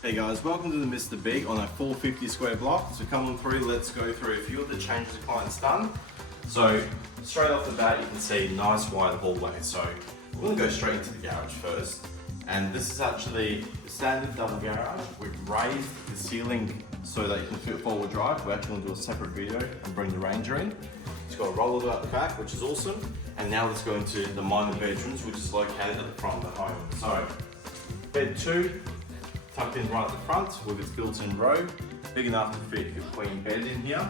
Hey guys, welcome to the Mr. Big on a 450 square block. So coming through, let's go through a few of the changes the client's done. So straight off the bat, you can see nice wide hallway. So we're going to go straight into the garage first. And this is actually the standard double garage. We've raised the ceiling so that you can fit forward drive. We're actually going to do a separate video and bring the Ranger in. It's got a roller at the back, which is awesome. And now let's go into the minor bedrooms, which is located at the front of the home. So bed 2. Tucked in right at the front with its built-in robe, big enough to fit your queen bed in here.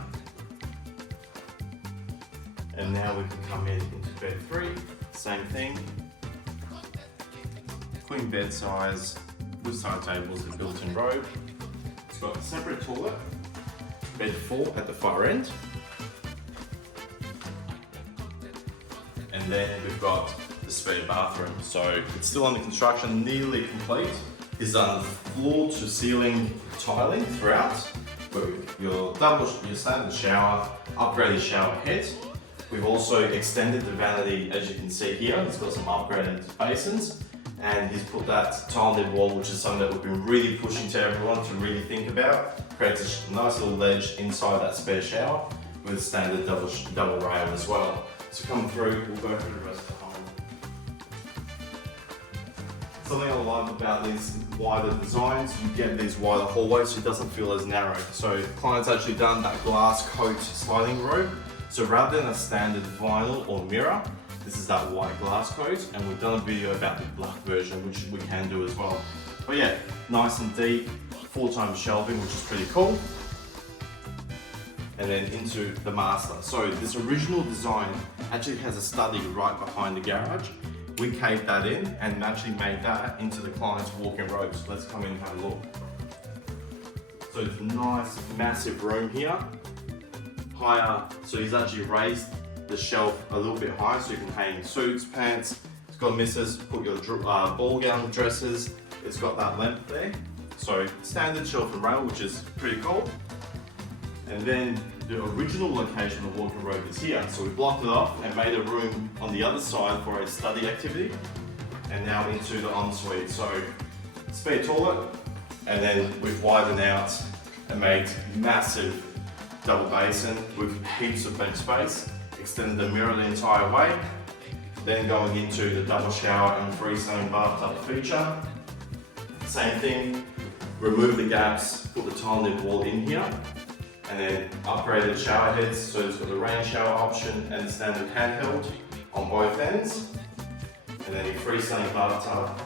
And now we can come in into bed 3, same thing. Queen bed size with side tables and built-in robe. It's got a separate toilet. Bed 4 at the far end. And then we've got the spare bathroom. So it's still under construction, nearly complete. Is done floor to ceiling tiling throughout. With your standard shower, upgraded shower head. We've also extended the vanity, as you can see here. It's got some upgraded basins, and he's put that tile lid wall, which is something that we've been really pushing to everyone to really think about. Creates a nice little ledge inside that spare shower with standard double rail as well. So coming through, we'll go through the rest of the home. Something I like about these wider designs, you get these wider hallways so it doesn't feel as narrow. So the client's actually done that glass coat sliding robe. So rather than a standard vinyl or mirror, this is that white glass coat, and we've done a video about the black version, which we can do as well. But yeah, nice and deep, 4x shelving, which is pretty cool. And then into the master. So this original design actually has a study right behind the garage. We caved that in and actually made that into the client's walk-in robe. So let's come in and have a look. So it's a nice, massive room here. Higher, so he's actually raised the shelf a little bit higher so you can hang suits, pants. It's got misses, put your ball gown dresses. It's got that length there. So standard shelf and rail, which is pretty cool. And then the original location of the walk-in robe is here. So we blocked it off and made a room on the other side for a study activity. And now into the ensuite. So spare toilet, and then we've widened out and made massive double basin with heaps of bench space. Extended the mirror the entire way. Then going into the double shower and freestanding bathtub feature. Same thing, remove the gaps, put the tile lid wall in here. And then upgraded shower heads, so it's got the rain shower option and the standard handheld on both ends. And then your freestanding bathtub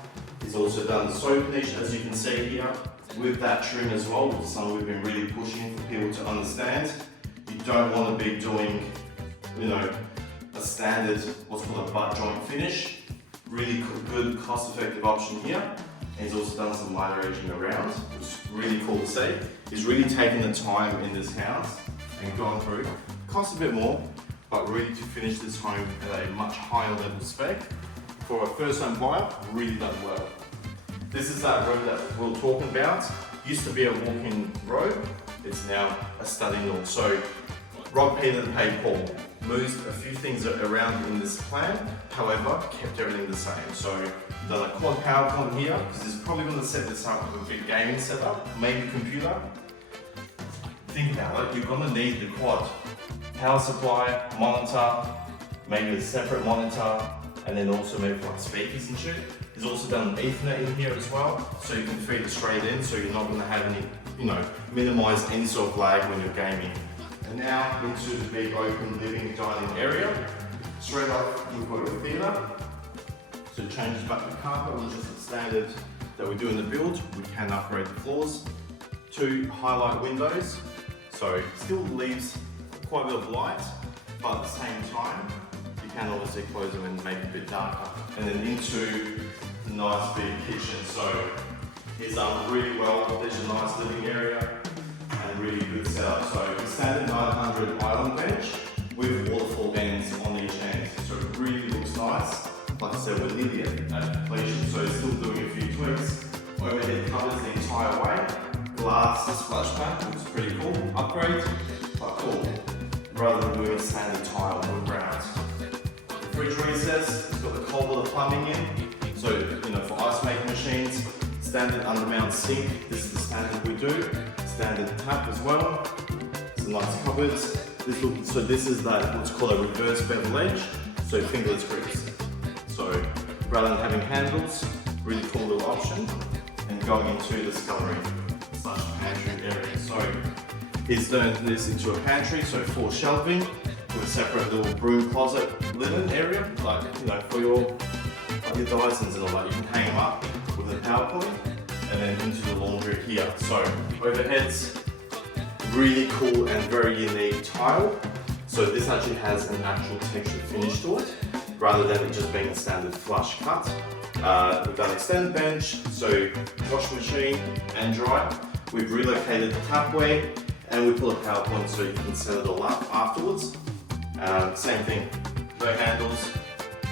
is also done the soap niche, as you can see here, with that trim as well, which is something we've been really pushing for people to understand. You don't want to be doing, a standard, what's called a butt joint finish. Really good, cost-effective option here. And he's also done some lighter edging around, which is really cool to see. He's really taken the time in this house and gone through. Costs a bit more, but really to finish this home at a much higher level spec. For a first home buyer, really done well. This is that robe that we're talking about. Used to be a walk-in robe, it's now a study nook. So Rob Peter paid Paul. Moved a few things around in this plan, however, kept everything the same. So we've done a quad power pump here, because he's probably going to set this up with a big gaming setup, maybe computer. Think about it, you're going to need the quad. Power supply, monitor, maybe a separate monitor, and then also maybe like speakers and shit. He's also done an Ethernet in here as well, so you can feed it straight in, so you're not going to have any, minimize any sort of lag when you're gaming. And now into the big open living dining area. Straight up, we've got a theatre. So it changes back to carpet, which is the standard that we do in the build. We can upgrade the floors. 2 highlight windows. So it still leaves quite a bit of light, but at the same time, you can obviously close them and make it a bit darker. And then into the nice big kitchen. So it's done really well. There's a nice living area. And really good setup. So standard 900 island bench with waterfall ends on each end. So it really looks nice. Like I said, we're nearly at completion, so still doing a few tweaks. Overhead covers the entire way. Glass splash pad, which is pretty cool. Upgrade, but cool. Rather than doing a standard tile wood ground. The fridge recess, it's got the cold water plumbing in. So for ice making machines, standard undermount sink. This is the standard we do. Standard tap as well. Some nice cupboards. This is that what's called a reverse bevel edge. So fingerless grips. So rather than having handles, really cool little option. And going into the scullery / pantry area. So he's turned this into a pantry, so 4 shelving with a separate little broom closet linen area, like for your Dysons and all that. You can hang them up with a power point, and then into the laundry here. So overheads, really cool and very unique tile. So this actually has an actual textured finish to it, rather than it just being a standard flush cut. We've done extended bench, so washing machine and dryer. We've relocated the tapway, and we put a power point so you can set it all up afterwards. Same thing, no handles,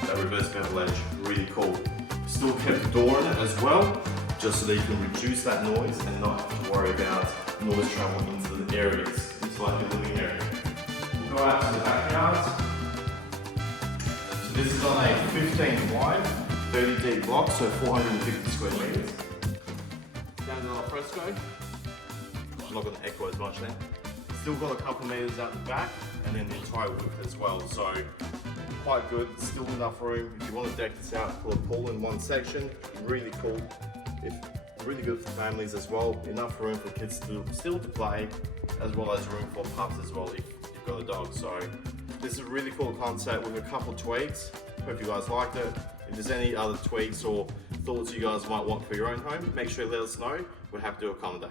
that reverse bevel edge, really cool. Still kept the door in it as well, just so that you can reduce that noise and not have to worry about noise traveling into the areas, into like the living area. We'll go out to the backyard. So this is on a 15 wide, 30 deep block, so 450 square meters. Down to the fresco. I'm not going to echo as much now. Still got a couple meters out the back, and then the entire width as well, so quite good. Still enough room if you want to deck this out, put a pool in one section. Really cool. Really good for families as well. Enough room for kids to still to play, as well as room for pups as well if you've got a dog. So this is a really cool concept with a couple tweaks. Hope you guys liked it. If there's any other tweaks or thoughts you guys might want for your own home, make sure you let us know. We're happy to accommodate.